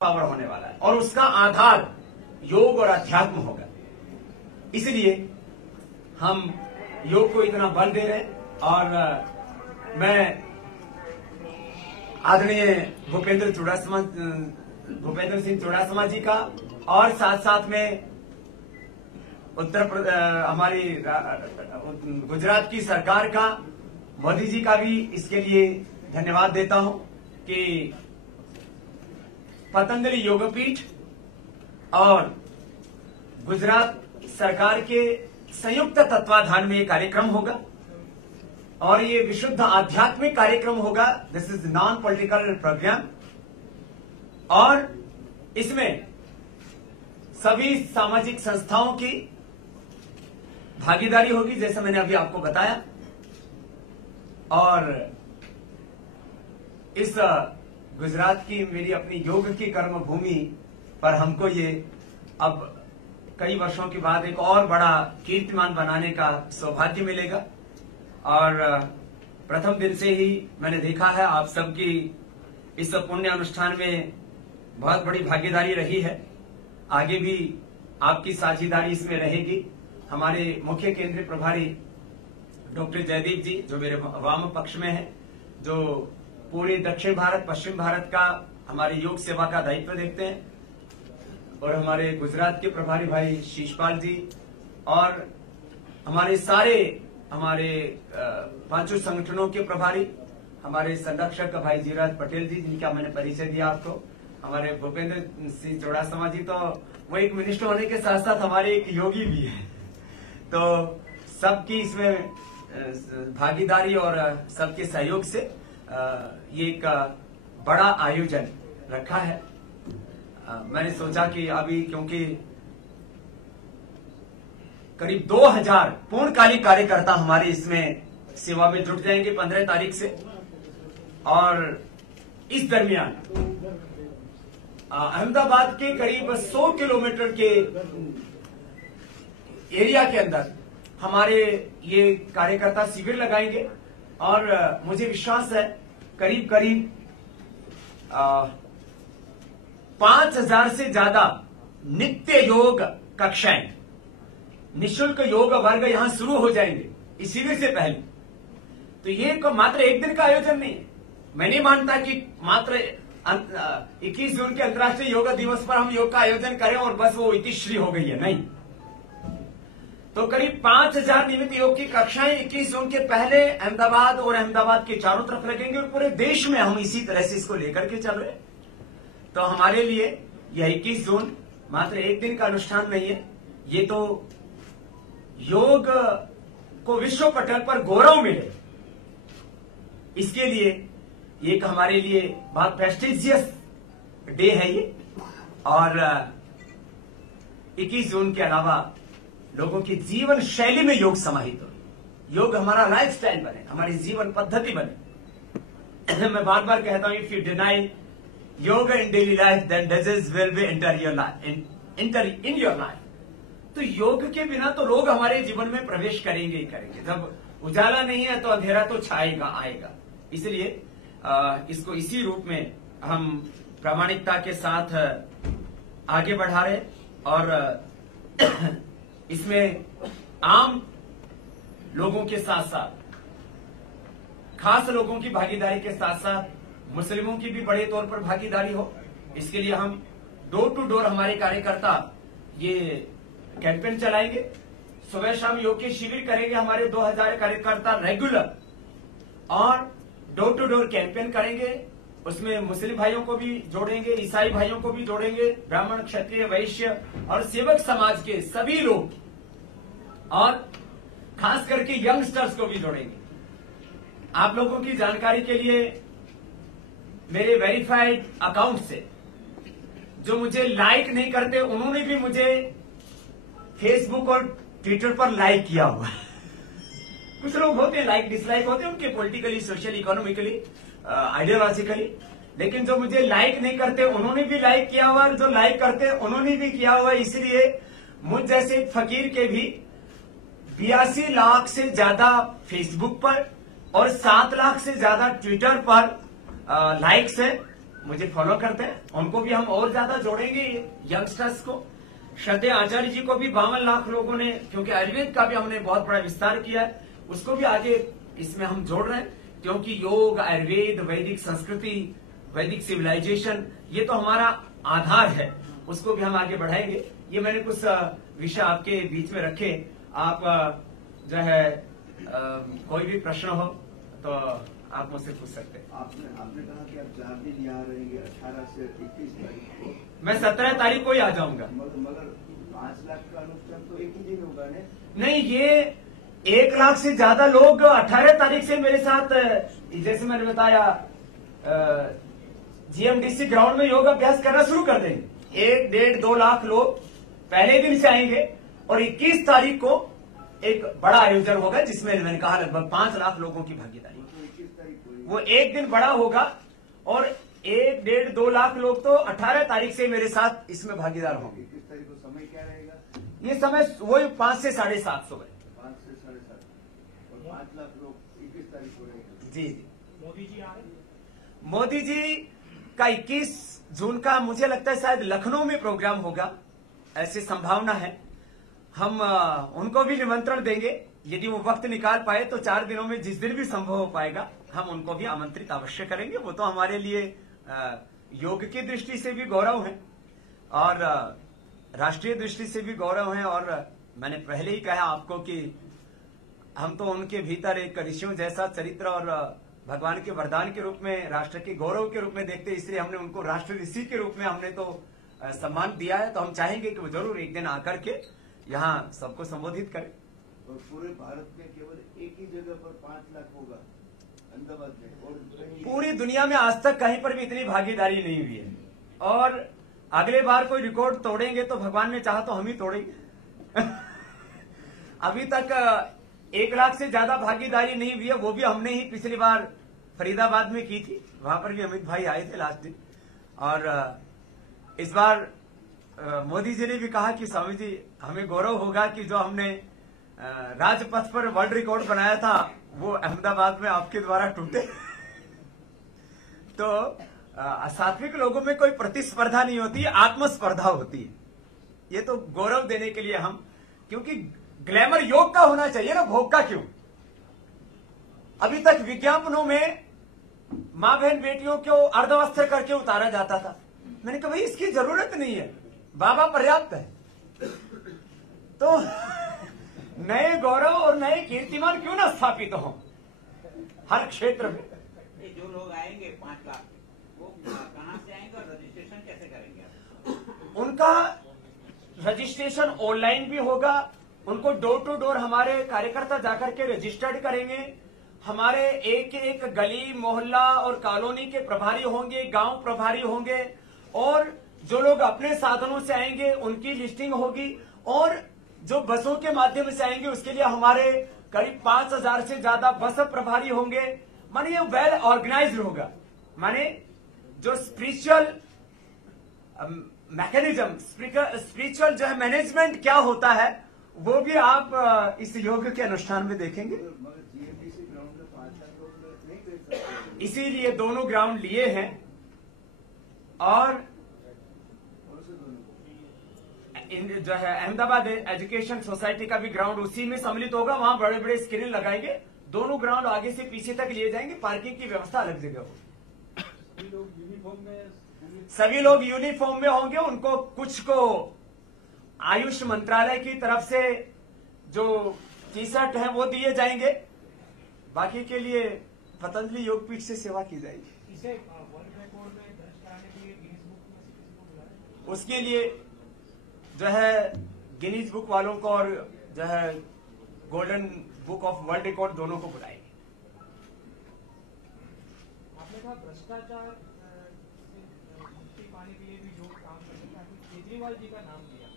Power होने वाला है और उसका आधार योग और अध्यात्म होगा। इसलिए हम योग को इतना बल दे रहे हैं और मैं आदरणीय भूपेंद्र सिंह चुड़ासमा जी का और साथ साथ में हमारी गुजरात की सरकार का, मोदी जी का भी इसके लिए धन्यवाद देता हूं कि पतंजलि योगपीठ और गुजरात सरकार के संयुक्त तत्वाधान में ये कार्यक्रम होगा और ये विशुद्ध आध्यात्मिक कार्यक्रम होगा। This is non political program और इसमें सभी सामाजिक संस्थाओं की भागीदारी होगी, जैसे मैंने अभी आपको बताया। और इस गुजरात की मेरी अपनी योग की कर्म भूमि पर हमको ये अब कई वर्षों के बाद एक और बड़ा कीर्तिमान बनाने का सौभाग्य मिलेगा। और प्रथम दिन से ही मैंने देखा है आप सबकी इस पुण्य अनुष्ठान में बहुत बड़ी भागीदारी रही है। आगे भी आपकी साझेदारी इसमें रहेगी। हमारे मुख्य केंद्रीय प्रभारी डॉक्टर जयदीप जी, जो मेरे वाम पक्ष में है, जो पूरे दक्षिण भारत पश्चिम भारत का हमारी योग सेवा का दायित्व देखते हैं, और हमारे गुजरात के प्रभारी भाई शीशपाल जी, और हमारे पांचों संगठनों के प्रभारी हमारे संरक्षक भाई जीराज पटेल जी, जिनका मैंने परिचय दिया आपको, हमारे भूपेंद्र सिंह चुड़ासमा जी, तो वो एक मिनिस्टर होने के साथ साथ हमारे एक योगी भी है। तो सबकी इसमें भागीदारी और सबके सहयोग से ये एक बड़ा आयोजन रखा है। मैंने सोचा कि अभी क्योंकि करीब 2000 पूर्णकालिक कार्यकर्ता हमारे इसमें सेवा में जुट जाएंगे 15 तारीख से, और इस दरमियान अहमदाबाद के करीब 100 किलोमीटर के एरिया के अंदर हमारे ये कार्यकर्ता शिविर लगाएंगे। और मुझे विश्वास है करीब 5000 से ज्यादा नित्य योग कक्षाएं, निःशुल्क योग वर्ग यहां शुरू हो जाएंगे इस शिविर से पहले। तो ये मात्र एक दिन का आयोजन नहीं है। मैं नहीं मानता कि मात्र 21 जून के अंतर्राष्ट्रीय योग दिवस पर हम योग का आयोजन करें और बस वो इतिश्री हो गई है, नहीं। तो करीब 5000 नियमित योग की कक्षाएं 21 जून के पहले अहमदाबाद और अहमदाबाद के चारों तरफ लगेंगे, और पूरे देश में हम इसी तरह से इसको लेकर के चल रहे हैं। तो हमारे लिए यह 21 जून मात्र एक दिन का अनुष्ठान नहीं है, ये तो योग को विश्व पटल पर गौरव मिले, इसके लिए एक हमारे लिए बहुत प्रेस्टिजियस डे है ये। और 21 जून के अलावा लोगों की जीवन शैली में योग समाहित हो, योग हमारा लाइफस्टाइल बने, हमारी जीवन पद्धति बने। मैं बार बार कहता हूं, if you deny yoga in daily life then disease will be enter in your life. तो योग के बिना तो रोग हमारे जीवन में प्रवेश करेंगे ही करेंगे। जब उजाला नहीं है तो अंधेरा तो छाएगा आएगा। इसलिए इसको इसी रूप में हम प्रामाणिकता के साथ आगे बढ़ा रहे, और इसमें आम लोगों के साथ साथ खास लोगों की भागीदारी के साथ साथ मुस्लिमों की भी बड़े तौर पर भागीदारी हो। इसके लिए हम डोर टू डोर हमारे कार्यकर्ता ये कैंपेन चलाएंगे। सुबह शाम योग के शिविर करेंगे हमारे 2000 कार्यकर्ता रेगुलर, और डोर टू डोर कैंपेन करेंगे। उसमें मुस्लिम भाइयों को भी जोड़ेंगे, ईसाई भाइयों को भी जोड़ेंगे, ब्राह्मण क्षत्रिय वैश्य और सेवक समाज के सभी लोग, और खास करके यंगस्टर्स को भी जोड़ेंगे। आप लोगों की जानकारी के लिए मेरे वेरीफाइड अकाउंट से जो मुझे लाइक नहीं करते, उन्होंने भी मुझे फेसबुक और ट्विटर पर लाइक किया हुआ है। कुछ लोग होते हैं लाइक डिसलाइक होते हैं, उनके पॉलिटिकली सोशल इकोनॉमिकली आइडियोलॉजिकली, लेकिन जो मुझे लाइक नहीं करते उन्होंने भी लाइक किया हुआ, और जो लाइक करते हैं उन्होंने भी किया हुआ। इसलिए मुझ जैसे फकीर के भी 82 लाख से ज्यादा फेसबुक पर और 7 लाख से ज्यादा ट्विटर पर लाइक्स है, मुझे फॉलो करते हैं, उनको भी हम और ज्यादा जोड़ेंगे, यंगस्टर्स को। श्रद्धेय आचार्य जी को भी 52 लाख लोगों ने, क्योंकि आयुर्वेद का भी हमने बहुत बड़ा विस्तार किया है, उसको भी आगे इसमें हम जोड़ रहे हैं, क्योंकि योग, आयुर्वेद, वैदिक संस्कृति, वैदिक सिविलाइजेशन, ये तो हमारा आधार है, उसको भी हम आगे बढ़ाएंगे। ये मैंने कुछ विषय आपके बीच में रखे। आप जो है कोई भी प्रश्न हो तो आप मुझसे पूछ सकते हैं। आपने कहा कि आप 4 दिन यहाँ रहेंगे, 18 से 21 तारीख को। मैं 17 तारीख को ही आ जाऊंगा। मगर 5 लाख का अनुष्ठान तो एक ही दिन होगा ने? नहीं, ये 1 लाख से ज्यादा लोग 18 तारीख से मेरे साथ, जैसे मैंने बताया, जीएमडीसी ग्राउंड में योग अभ्यास करना शुरू कर देंगे। 1, 1.5, 2 लाख लोग पहले दिन से आएंगे और 21 तारीख को एक बड़ा आयोजन होगा, जिसमें मैंने कहा लगभग 5 लाख लोगों की भागीदारी। वो एक दिन बड़ा होगा और 1, 1.5, 2 लाख लोग तो 18 तारीख से मेरे साथ इसमें भागीदार होंगे। 21 तारीख को समय क्या रहेगा? ये समय वही 5 से 7:30 सुबह। 5 से 7:30 और 5 लाख लोग 21 तारीख को रहेंगे। जी जी। मोदी जी आ रहे हैं? मोदी जी का 21 जून का मुझे लगता है शायद लखनऊ में प्रोग्राम होगा, ऐसी संभावना है। हम उनको भी निमंत्रण देंगे, यदि वो वक्त निकाल पाए तो 4 दिनों में जिस दिन भी संभव हो पाएगा हम उनको भी आमंत्रित अवश्य करेंगे। वो तो हमारे लिए योग की दृष्टि से भी गौरव है और राष्ट्रीय दृष्टि से भी गौरव है। और मैंने पहले ही कहा आपको कि हम तो उनके भीतर एक ऋषियों जैसा चरित्र और भगवान के वरदान के रूप में, राष्ट्र के गौरव के रूप में देखते, इसलिए हमने उनको राष्ट्र ऋषि के रूप में हमने तो सम्मान दिया है। तो हम चाहेंगे कि वो जरूर एक दिन आकर के यहाँ सबको संबोधित करें। और पूरे भारत में केवल एक ही जगह पर 5 लाख होगा, अहमदाबाद में, और पूरी दुनिया में आज तक कहीं पर भी इतनी भागीदारी नहीं हुई है। और अगले बार कोई रिकॉर्ड तोड़ेंगे तो भगवान ने चाहा तो हम ही तोड़ेंगे। अभी तक 1 लाख से ज्यादा भागीदारी नहीं हुई है, वो भी हमने ही पिछली बार फरीदाबाद में की थी, वहां पर भी अमित भाई आए थे लास्ट दिन। और इस बार मोदी जी ने भी कहा कि स्वामी जी हमें गौरव होगा कि जो हमने राजपथ पर वर्ल्ड रिकॉर्ड बनाया था वो अहमदाबाद में आपके द्वारा टूटे। तो सात्विक लोगों में कोई प्रतिस्पर्धा नहीं होती, आत्मस्पर्धा होती है। ये तो गौरव देने के लिए हम, क्योंकि ग्लैमर योग का होना चाहिए ना, भोग का क्यों। अभी तक विज्ञापनों में मां बहन बेटियों को अर्धवस्त्र करके उतारा जाता था। मैंने कहा भाई इसकी जरूरत नहीं है, बाबा पर्याप्त है। तो नए गौरव और नए कीर्तिमान क्यों ना स्थापित हो हर क्षेत्र में। जो लोग आएंगे 5 लाख, वो कहां से आएंगे और रजिस्ट्रेशन कैसे करेंगे आप? उनका रजिस्ट्रेशन ऑनलाइन भी होगा, उनको डोर टू डोर हमारे कार्यकर्ता जाकर के रजिस्टर्ड करेंगे। हमारे एक एक गली, मोहल्ला और कॉलोनी के प्रभारी होंगे, गांव प्रभारी होंगे, और जो लोग अपने साधनों से आएंगे उनकी लिस्टिंग होगी। और जो बसों के माध्यम से आएंगे उसके लिए हमारे करीब 5000 से ज्यादा बस प्रभारी होंगे। माने ये वेल ऑर्गेनाइज्ड होगा। माने जो स्पिरिचुअल मैकेनिज्म, स्पिरिचुअल जो है मैनेजमेंट क्या होता है, वो भी आप इस योग के अनुष्ठान में देखेंगे। मगर जीएमडीसी ग्राउंड में 5 लाख लोग नहीं बैठ सकते, इसीलिए दोनों ग्राउंड लिए हैं। और जो है अहमदाबाद एजुकेशन सोसाइटी का भी ग्राउंड उसी में सम्मिलित होगा, वहां बड़े बड़े स्क्रीन लगाएंगे। दोनों ग्राउंड आगे से पीछे तक लिए जाएंगे, पार्किंग की व्यवस्था अलग जगह होगी। सभी लोग यूनिफॉर्म में होंगे। उनको कुछ को आयुष मंत्रालय की तरफ से जो टी-शर्ट है वो दिए जाएंगे, बाकी के लिए पतंजलि योगपीठ से सेवा की जाएगी। इसे वर्ल्ड रिकॉर्ड में दर्ज कराने के लिए गिनीज बुक में से किसी को बुलाया? उसके लिए जो है गिनीज बुक वालों को और जो है golden book of world record दोनों को बुलाएंगे। आपने कहा भ्रष्टाचार से मुक्ति पाने के लिए भी योग काम करेंगे, आपने केजरीवाल जी का नाम लिया,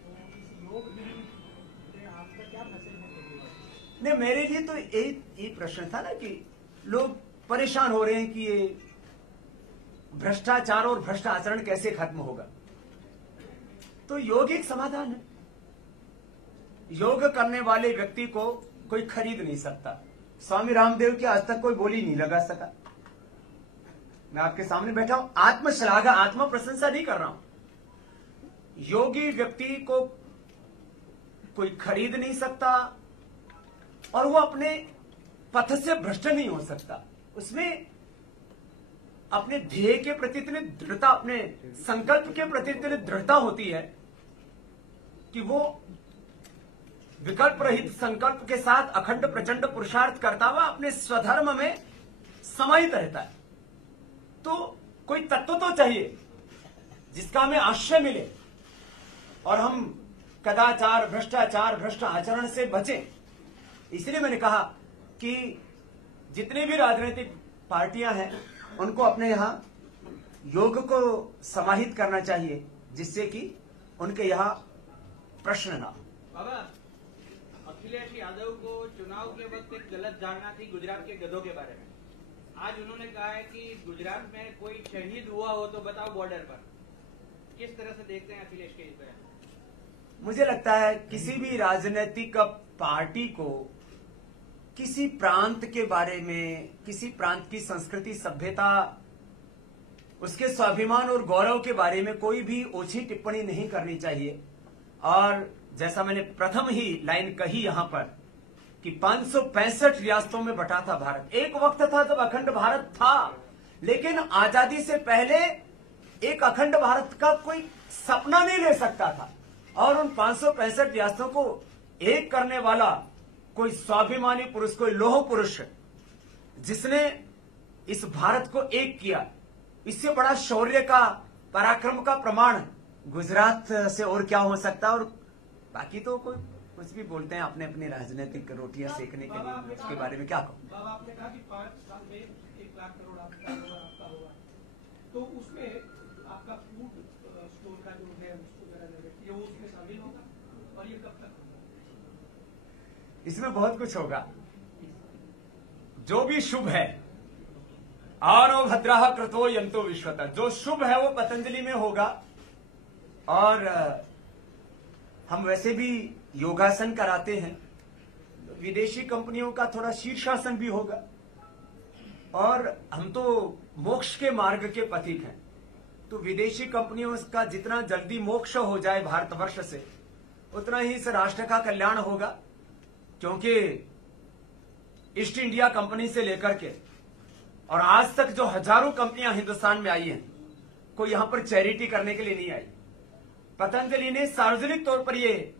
तो इस योग दिन से आपका क्या मैसेज है केजरीवाल? नहीं, मेरे लिए तो यही प्रश्न था ना कि लोग परेशान हो रहे हैं कि ये भ्रष्टाचार और भ्रष्ट आचरण कैसे खत्म होगा। तो योग एक समाधान है। योग करने वाले व्यक्ति को कोई खरीद नहीं सकता। स्वामी रामदेव की आज तक कोई बोली नहीं लगा सका। मैं आपके सामने बैठा हूं, आत्मश्लाघा, आत्म प्रशंसा नहीं कर रहा हूं। योगी व्यक्ति को कोई खरीद नहीं सकता और वो अपने पथ से भ्रष्ट नहीं हो सकता। उसमें अपने ध्येय के प्रति इतनी दृढ़ता, अपने संकल्प के प्रति इतनी दृढ़ता होती है कि वो विकल्प रहित संकल्प के साथ अखंड प्रचंड पुरुषार्थ करता हुआ अपने स्वधर्म में समाहित रहता है। तो कोई तत्व तो चाहिए जिसका हमें आश्रय मिले और हम कदाचार, भ्रष्टाचार, भ्रष्ट आचरण से बचें। इसलिए मैंने कहा कि जितनी भी राजनीतिक पार्टियां हैं उनको अपने यहां योग को समाहित करना चाहिए, जिससे कि उनके यहां प्रश्न ना हो। बाबा, अखिलेश यादव को चुनाव के वक्त एक गलत धारणा थी गुजरात के गधों के बारे में। आज उन्होंने कहा है कि गुजरात में कोई शहीद हुआ हो तो बताओ बॉर्डर पर। किस तरह से देखते हैं अखिलेश के इस बयान? मुझे लगता है किसी भी राजनीतिक पार्टी को किसी प्रांत के बारे में, किसी प्रांत की संस्कृति, सभ्यता, उसके स्वाभिमान और गौरव के बारे में कोई भी ओछी टिप्पणी नहीं करनी चाहिए। और जैसा मैंने प्रथम ही लाइन कही यहां पर कि 565 रियासतों में बटा था भारत। एक वक्त था जब अखंड भारत था, लेकिन आजादी से पहले एक अखंड भारत का कोई सपना नहीं ले सकता था। और उन 565 रियासतों को एक करने वाला कोई स्वाभिमानी पुरुष, कोई लोह पुरुष जिसने इस भारत को एक किया, इससे बड़ा शौर्य का, पराक्रम का प्रमाण गुजरात से और क्या हो सकता। और बाकी तो कोई कुछ भी बोलते हैं अपने अपने राजनीतिक रोटियां सेकने के लिए, उसके बारे में क्या कहूं। बाबा, आपने कहा कि 5 साल में 1 लाख करोड़ आपका होगा, तो उसमें आपका फूड स्टोर का जो है ये वो उसमें शामिल होगा, और ये कब तक होगा? इसमें बहुत कुछ होगा। जो भी शुभ है, आनो भद्रः कृतो यंतो विश्वतः, जो शुभ है वो पतंजलि में होगा। और हम वैसे भी योगासन कराते हैं, विदेशी कंपनियों का थोड़ा शीर्षासन भी होगा। और हम तो मोक्ष के मार्ग के पथिक हैं, तो विदेशी कंपनियों का जितना जल्दी मोक्ष हो जाए भारतवर्ष से, उतना ही इस राष्ट्र का कल्याण होगा। क्योंकि ईस्ट इंडिया कंपनी से लेकर के और आज तक जो हजारों कंपनियां हिंदुस्तान में आई हैं, कोई यहां पर चैरिटी करने के लिए नहीं आई। पतंजलि ने सार्वजनिक तौर पर यह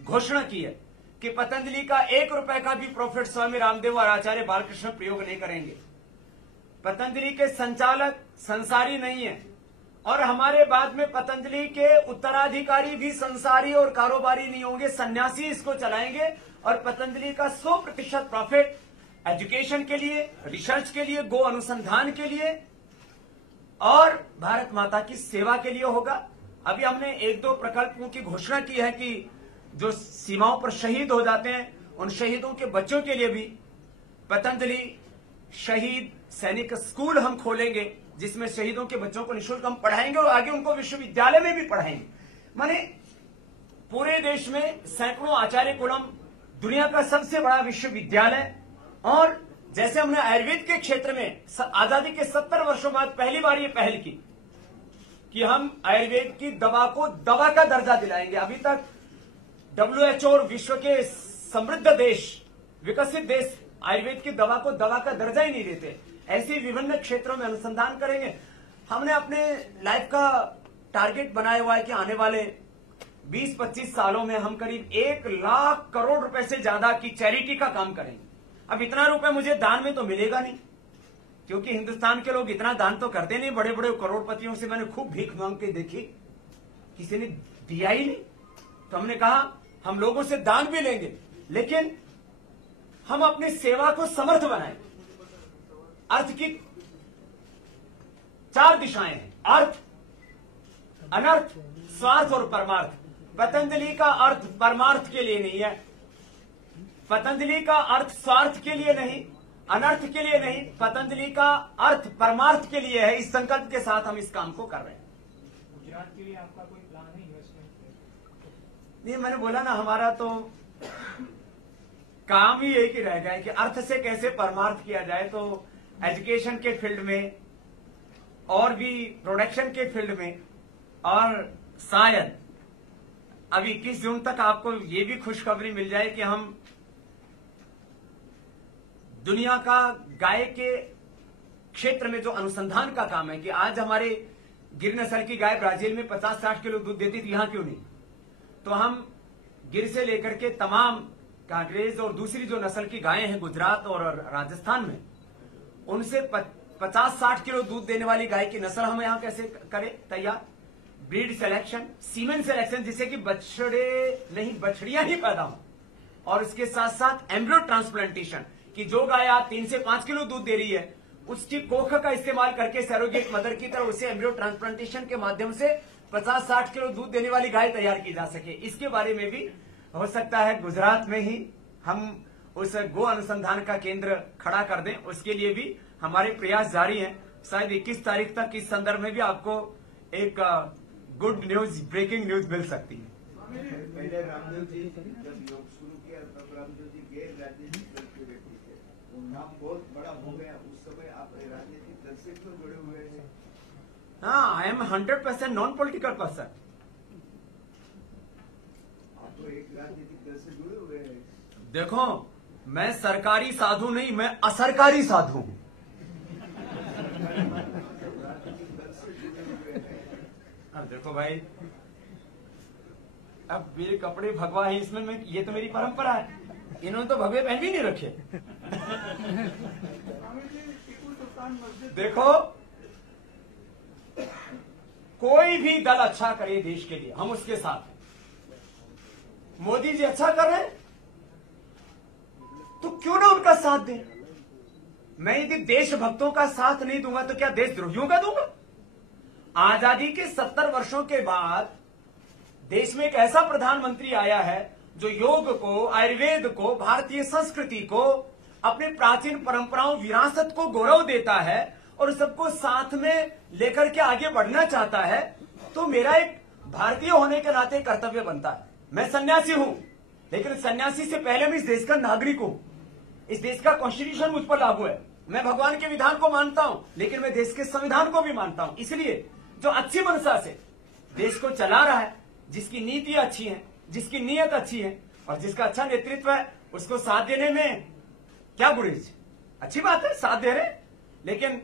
घोषणा की है कि पतंजलि का 1 रुपए का भी प्रॉफिट स्वामी रामदेव और आचार्य बालकृष्ण प्रयोग नहीं करेंगे। पतंजलि के संचालक संसारी नहीं है और हमारे बाद में पतंजलि के उत्तराधिकारी भी संसारी और कारोबारी नहीं होंगे, सन्यासी इसको चलाएंगे। और पतंजलि का 100% प्रॉफिट एजुकेशन के लिए, रिसर्च के लिए, गो अनुसंधान के लिए और भारत माता की सेवा के लिए होगा। अभी हमने 1-2 प्रकल्पों की घोषणा की है कि जो सीमाओं पर शहीद हो जाते हैं उन शहीदों के बच्चों के लिए भी पतंजलि शहीद सैनिक स्कूल हम खोलेंगे, जिसमें शहीदों के बच्चों को निःशुल्क हम पढ़ाएंगे और आगे उनको विश्वविद्यालय में भी पढ़ाएंगे। माने पूरे देश में सैकड़ों आचार्य कुलम, दुनिया का सबसे बड़ा विश्वविद्यालय। और जैसे हमने आयुर्वेद के क्षेत्र में आजादी के 70 वर्षों बाद पहली बार ये पहल की कि हम आयुर्वेद की दवा को दवा का दर्जा दिलाएंगे। अभी तक WHO और विश्व के समृद्ध देश, विकसित देश आयुर्वेद की दवा को दवा का दर्जा ही नहीं देते। ऐसे विभिन्न क्षेत्रों में अनुसंधान करेंगे। हमने अपने लाइफ का टारगेट बनाया हुआ है कि आने वाले 20-25 सालों में हम करीब 1 लाख करोड़ रुपए से ज्यादा की चैरिटी का काम करेंगे। अब इतना रुपए मुझे दान में तो मिलेगा नहीं, क्योंकि हिंदुस्तान के लोग इतना दान तो करते नहीं। बड़े बड़े करोड़पतियों से मैंने खूब भीख मांग के देखी, किसी ने दिया ही नहीं। तो हमने कहा हम लोगों से दान भी लेंगे, लेकिन हम अपनी सेवा को समर्थ बनाएं। अर्थ की 4 दिशाएं हैं, अर्थ, अनर्थ, स्वार्थ और परमार्थ। पतंजलि का अर्थ परमार्थ के लिए नहीं है, पतंजलि का अर्थ स्वार्थ के लिए नहीं, अनर्थ के लिए नहीं, पतंजलि का अर्थ परमार्थ के लिए है। इस संकल्प के साथ हम इस काम को कर रहे हैं। गुजरात के लिए आपका कोई प्लान है इन्वेस्टमेंट? नहीं, मैंने बोला ना, हमारा तो काम ही एक ही रह गया है कि अर्थ से कैसे परमार्थ किया जाए। तो एजुकेशन के फील्ड में और भी प्रोडक्शन के फील्ड में, और शायद अभी 21 जून तक आपको ये भी खुशखबरी मिल जाए कि हम दुनिया का गाय के क्षेत्र में जो अनुसंधान का काम है कि आज हमारे गिर नस्ल की गाय ब्राजील में 50-60 किलो दूध देती थी, यहां क्यों नहीं? तो हम गिर से लेकर के तमाम कांकरेज और दूसरी जो नस्ल की गायें हैं गुजरात और राजस्थान में, उनसे 50-60 किलो दूध देने वाली गाय की नस्ल हम यहां कैसे करें तैयार? ब्रीड सिलेक्शन, सीमेन सिलेक्शन, जिससे कि बछड़े नहीं बछड़ियां ही पैदा हो, और इसके साथ साथ एम्ब्रियो ट्रांसप्लांटेशन कि जो गाय आज 3 से 5 किलो दूध दे रही है उसकी कोख का इस्तेमाल करके सरोगेट मदर की तरह उसे एम्ब्रियो ट्रांसप्लांटेशन के माध्यम से 50-60 किलो दूध देने वाली गाय तैयार की जा सके। इसके बारे में भी हो सकता है गुजरात में ही हम उस गो अनुसंधान का केंद्र खड़ा कर दें, उसके लिए भी हमारे प्रयास जारी हैं। शायद 21 तारीख तक इस संदर्भ में भी आपको एक गुड न्यूज, ब्रेकिंग न्यूज मिल सकती है। पहले रामदेव जी जब योग शुरू किया तब रामदेव जी गैर राजनीतिक दल के व्यक्ति थे, नाम बहुत बड़ा हो गया। उस समय आप राजनीतिक दल से क्यों जुड़े हुए हैं? हाँ, I am 100% non political person. आप तो एक राजनीतिक दल से जुड़े हुए हैं। देखो, मैं सरकारी साधु नहीं, मैं असरकारी साधु हूं। राजनीतिक दल से जुड़े हुए हैं। अब देखो भाई, अब मेरे कपड़े भगवा है, इसमें मैं, ये तो मेरी परंपरा है, इन्होंने तो भगवे पहन भी नहीं रखे। देखो, कोई भी दल अच्छा करे देश के लिए, हम उसके साथ हैं। मोदी जी अच्छा कर रहे हैं तो क्यों ना उनका साथ दें। मैं यदि देशभक्तों का साथ नहीं दूंगा तो क्या देशद्रोहियों का दूंगा? आजादी के 70 वर्षों के बाद देश में एक ऐसा प्रधानमंत्री आया है जो योग को, आयुर्वेद को, भारतीय संस्कृति को, अपने प्राचीन परंपराओं, विरासत को गौरव देता है और सबको साथ में लेकर के आगे बढ़ना चाहता है। तो मेरा एक भारतीय होने के नाते कर्तव्य बनता है। मैं सन्यासी हूं, लेकिन सन्यासी से पहले मैं इस देश का नागरिक हूं। इस देश का कॉन्स्टिट्यूशन मुझ पर लागू है। मैं भगवान के विधान को मानता हूं, लेकिन मैं देश के संविधान को भी मानता हूं। इसलिए जो अच्छी मनसा से देश को चला रहा है, जिसकी नीतियां अच्छी हैं, जिसकी नीयत अच्छी है और जिसका अच्छा नेतृत्व है, उसको साथ देने में क्या गुरेज? अच्छी बात है, साथ दे रहे। लेकिन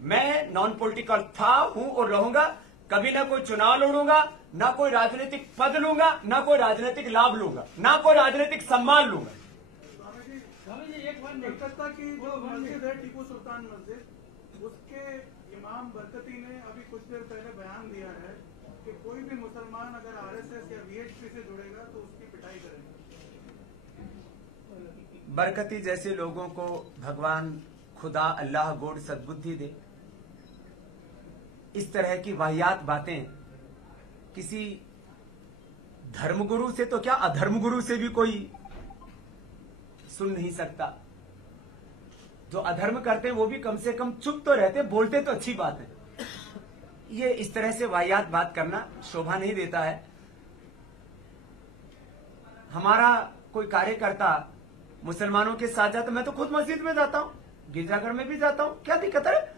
मैं नॉन पॉलिटिकल था, हूं और रहूंगा। कभी ना कोई चुनाव लड़ूंगा, ना कोई राजनीतिक पद लूंगा, ना कोई राजनीतिक लाभ लूंगा, ना कोई राजनीतिक सम्मान लूंगा। स्वामी जी, एक बार कलकत्ता की जो मस्जिद है टीपू सुल्तान मस्जिद, उसके इमाम बरकती ने अभी कुछ देर पहले बयान दिया है कि कोई भी मुसलमान अगर आरएसएस या वीएचपी से जुड़ेगा तो उसकी पिटाई करेंगे। बरकती जैसे लोगों को भगवान खुदा, अल्लाह, गॉड सद्बुद्धि दे। इस तरह की वाहियात बातें किसी धर्मगुरु से तो क्या, अधर्मगुरु से भी कोई सुन नहीं सकता। जो अधर्म करते हैं वो भी कम से कम चुप तो रहते, बोलते तो अच्छी बात है। ये इस तरह से वाहियात बात करना शोभा नहीं देता है। हमारा कोई कार्यकर्ता मुसलमानों के साथ जाता, मैं तो खुद मस्जिद में जाता हूं, गिरजाघर में भी जाता हूं, क्या दिक्कत है?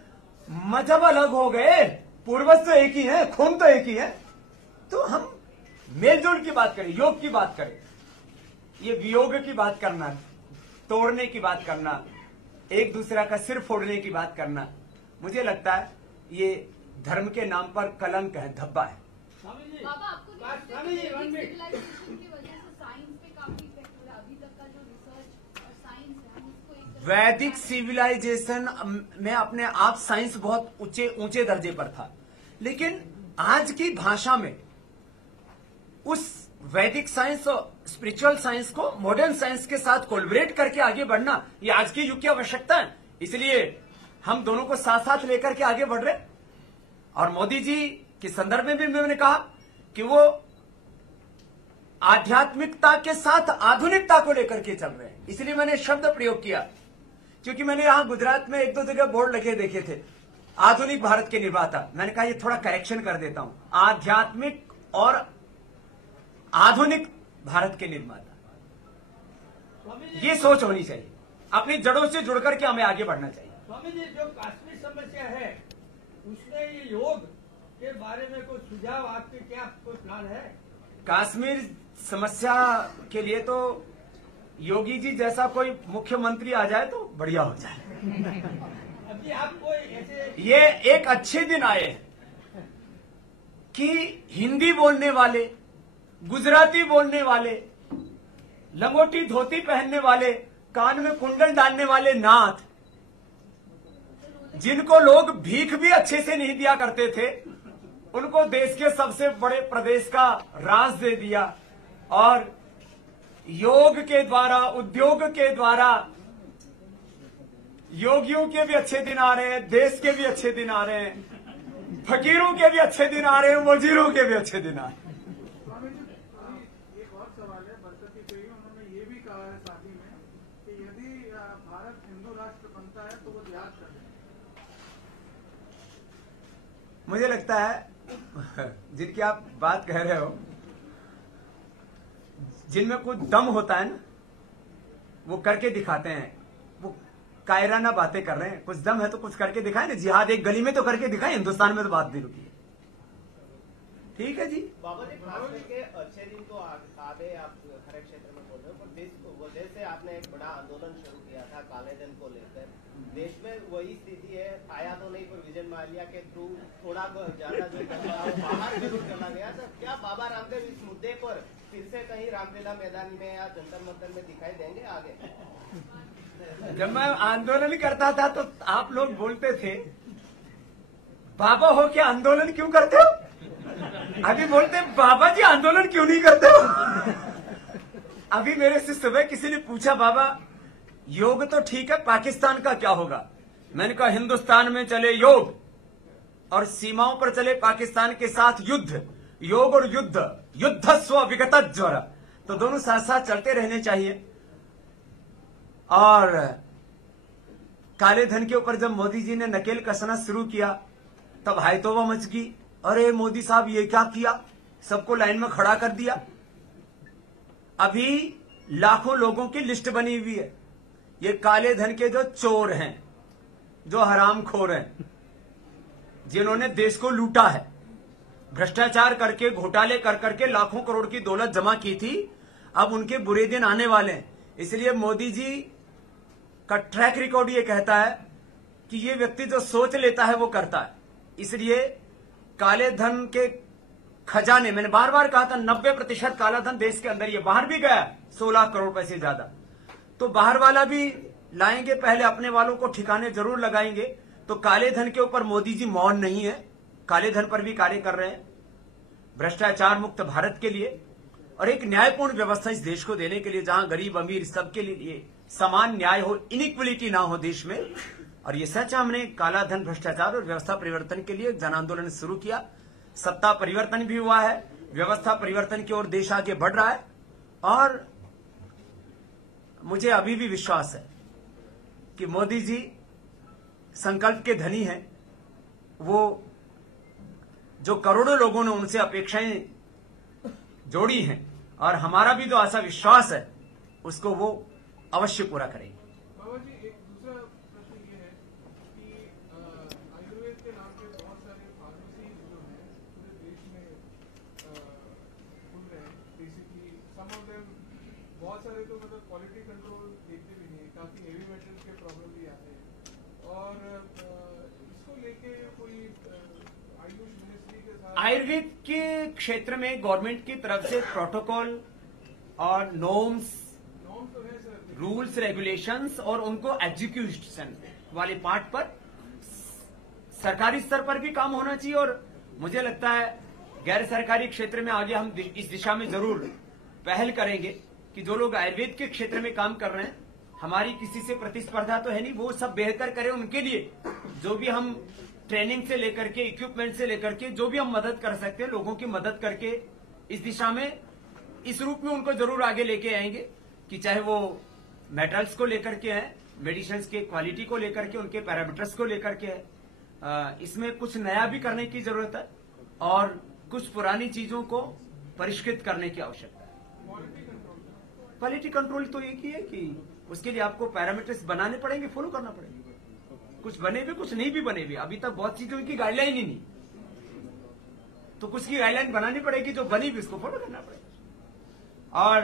मजहब अलग हो गए, पूर्वज तो एक ही है, खून तो एक ही है। तो हम मेलजोल की बात करें, योग की बात करें। ये वियोग की बात करना, तोड़ने की बात करना, एक दूसरा का सिर फोड़ने की बात करना, मुझे लगता है ये धर्म के नाम पर कलंक है, धब्बा है। बाबा, आपको नहीं लगता कि सिविलाइजेशन की वजह से साइंस पे काफी इफेक्ट हो रहा है? अभी तक का जो रिसर्च और साइंस है, हम उसको एक वैदिक सिविलाइजेशन में अपने आप साइंस बहुत ऊंचे दर्जे पर था, लेकिन आज की भाषा में उस वैदिक साइंस और स्पिरिचुअल साइंस को मॉडर्न साइंस के साथ कोलैबोरेट करके आगे बढ़ना, ये आज की युग की आवश्यकता है। इसलिए हम दोनों को साथ साथ लेकर के आगे बढ़ रहे। और मोदी जी के संदर्भ में भी मैंने कहा कि वो आध्यात्मिकता के साथ आधुनिकता को लेकर के चल रहे हैं। इसलिए मैंने शब्द प्रयोग किया, क्योंकि मैंने यहां गुजरात में 1-2 जगह बोर्ड लगे देखे थे, आधुनिक भारत के निर्माता। मैंने कहा ये थोड़ा करेक्शन कर देता हूं, आध्यात्मिक और आधुनिक भारत के निर्माता। ये सोच होनी चाहिए, अपनी जड़ों से जुड़ करके हमें आगे बढ़ना चाहिए। स्वामी जी, जो कश्मीर समस्या है उसमें ये योग के बारे में कोई सुझाव आपके क्या कोई प्लान है? कश्मीर समस्या के लिए तो योगी जी जैसा कोई मुख्यमंत्री आ जाए तो बढ़िया हो जाए। अभी आप कोई ऐसे ये एक अच्छे दिन आए हैं कि हिंदी बोलने वाले, गुजराती बोलने वाले, लंगोटी धोती पहनने वाले, कान में कुंडल डालने वाले नाथ, जिनको लोग भीख भी अच्छे से नहीं दिया करते थे, उनको देश के सबसे बड़े प्रदेश का राज दे दिया और योग के द्वारा, उद्योग के द्वारा योगियों के भी अच्छे दिन आ रहे हैं, देश के भी अच्छे दिन आ रहे हैं, फकीरों के भी अच्छे दिन आ रहे हैं, मजदूरों के भी अच्छे दिन आ रहे हैं। स्वामी जी, अभी एक और सवाल है बरकती पे ही। उन्होंने ये भी कहा है शादी में कि यदि भारत हिंदू राष्ट्र बनता है तो वो त्याग कर दें। मुझे लगता है जिनकी आप बात कह रहे हो, जिनमें कुछ दम होता है ना, वो करके दिखाते हैं। वो कायराना बातें कर रहे हैं, कुछ दम है तो कुछ करके दिखाए ना। जिहाद एक गली में तो करके दिखाए, हिंदुस्तान में तो बात नहीं रुकी है। ठीक है जी। बाबा जी, खास करके अच्छे दिन तो आ गए, आप हर एक क्षेत्र में बोल रहे हो, पर देश वजह से आपने एक बड़ा आंदोलन शुरू किया था काले धन को लेकर। देश में वही स्थिति है, आया तो नहीं, पर विजय माल्या के थ्रू थोड़ा ज्यादा जो बाहर जरूर चला गया। तो क्या बाबा रामदेव इस मुद्दे पर फिर से कहीं रामलीला मैदान में या जंतर मंतर में दिखाई देंगे आगे? जब मैं आंदोलन करता था तो आप लोग बोलते थे बाबा हो क्या आंदोलन क्यों करते हो? अभी बोलते बाबा जी आंदोलन क्यों नहीं करते हो? अभी मेरे से सुबह किसी ने पूछा बाबा योग तो ठीक है, पाकिस्तान का क्या होगा? मैंने कहा हिंदुस्तान में चले योग और सीमाओं पर चले पाकिस्तान के साथ युद्ध। योग और युद्ध, युद्ध स्व विगत ज्वर, तो दोनों साथ साथ चलते रहने चाहिए। और काले धन के ऊपर जब मोदी जी ने नकेल कसना शुरू किया तब हायतोबा मच गई। अरे मोदी साहब ये क्या किया, सबको लाइन में खड़ा कर दिया। अभी लाखों लोगों की लिस्ट बनी हुई है, ये काले धन के जो चोर हैं, जो हरामखोर हैं, जिन्होंने देश को लूटा है, भ्रष्टाचार करके, घोटाले कर करके लाखों करोड़ की दौलत जमा की थी। अब उनके बुरे दिन आने वाले हैं। इसलिए मोदी जी का ट्रैक रिकॉर्ड ये कहता है कि ये व्यक्ति जो सोच लेता है वो करता है। इसलिए काले धन के खजाने, मैंने बार बार कहा था 90% काला धन देश के अंदर ही है, बाहर भी गया 16 करोड़ पैसे ज्यादा। तो बाहर वाला भी लाएंगे, पहले अपने वालों को ठिकाने जरूर लगाएंगे। तो काले धन के ऊपर मोदी जी मौन नहीं है, काले धन पर भी कार्य कर रहे हैं, भ्रष्टाचार मुक्त भारत के लिए और एक न्यायपूर्ण व्यवस्था इस देश को देने के लिए, जहां गरीब अमीर सबके लिए समान न्याय हो, इनइक्वलिटी ना हो देश में। और ये सच, हमने काला धन, भ्रष्टाचार और व्यवस्था परिवर्तन के लिए जन आंदोलन शुरू किया। सत्ता परिवर्तन भी हुआ है, व्यवस्था परिवर्तन की ओर देश आगे बढ़ रहा है। और मुझे अभी भी विश्वास है कि मोदी जी संकल्प के धनी हैं। वो जो करोड़ों लोगों ने उनसे अपेक्षाएं जोड़ी हैं और हमारा भी जो आशा विश्वास है उसको वो अवश्य पूरा करेंगे। बाबा जी, एक दूसरा प्रश्न ये है कि आयुर्वेद के नाम पे बहुत सारे फार्मेसी जो हैं पूरे देश में खुल रहे हैं। बेसिकली सम ऑफ देम, बहुत सारे तो मतलब क्वालिटी कंट्रोल देखते भी नहीं, काफी हेवी मेटल्स के प्रॉब्लम भी आते हैं। और इसको लेके कोई आयुष मिनिस्ट्री के साथ आयुर्वेद के क्षेत्र में गवर्नमेंट की तरफ से प्रोटोकॉल और नॉर्म्स, तो है सर, रूल्स, रेगुलेशंस और उनको एग्जीक्यूशन वाले पार्ट पर सरकारी स्तर पर भी काम होना चाहिए। और मुझे लगता है गैर सरकारी क्षेत्र में आगे हम इस दिशा में जरूर पहल करेंगे कि जो लोग आयुर्वेद के क्षेत्र में काम कर रहे हैं, हमारी किसी से प्रतिस्पर्धा तो है नहीं, वो सब बेहतर करें। उनके लिए जो भी हम ट्रेनिंग से लेकर के, इक्विपमेंट से लेकर के जो भी हम मदद कर सकते हैं, लोगों की मदद करके इस दिशा में, इस रूप में उनको जरूर आगे लेके आएंगे कि चाहे वो मेटल्स को लेकर के है, मेडिसिन के क्वालिटी को लेकर के, उनके पैरामीटर्स को लेकर के है। इसमें कुछ नया भी करने की जरूरत है और कुछ पुरानी चीजों को परिष्कृत करने की आवश्यकता है। क्वालिटी कंट्रोल तो एक ही है कि उसके लिए आपको पैरामीटर्स बनाने पड़ेंगे, फॉलो करना पड़ेगा। कुछ बने भी कुछ नहीं भी बने भी, अभी तक बहुत चीजों की गाइडलाइन ही नहीं, तो कुछ की गाइडलाइन बनानी पड़ेगी, जो बनी भी उसको फॉलो करना पड़ेगा। और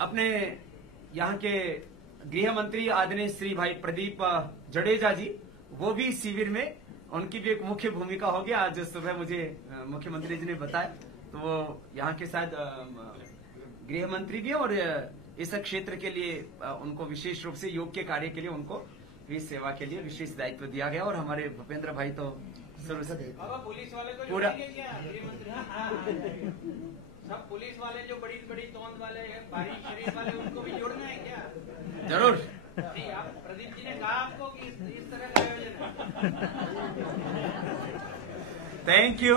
अपने यहाँ के गृह मंत्री आदरणीय श्री भाई प्रदीप जडेजा जी, वो भी शिविर में, उनकी भी एक मुख्य भूमिका होगी। आज सुबह मुझे मुख्यमंत्री जी ने बताया, तो वो यहाँ के साथ गृह मंत्री भी है और इस क्षेत्र के लिए उनको विशेष रूप से योग के कार्य के लिए उनको इस सेवा के लिए विशेष दायित्व दिया गया। और हमारे भूपेंद्र भाई तो शुरू से बाबा पुलिस वाले को पूरा जोड़ेंगे क्या गृहमंत्री? सब पुलिस वाले जो बड़ी बड़ी तोंद वाले हैं, भारी शरीर वाले, उनको भी जोड़ना है क्या? जरूर। नहीं, आप प्रदीप जी ने कहा आपको कि इस तरह का आयोजन है। थैंक यू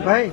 भाई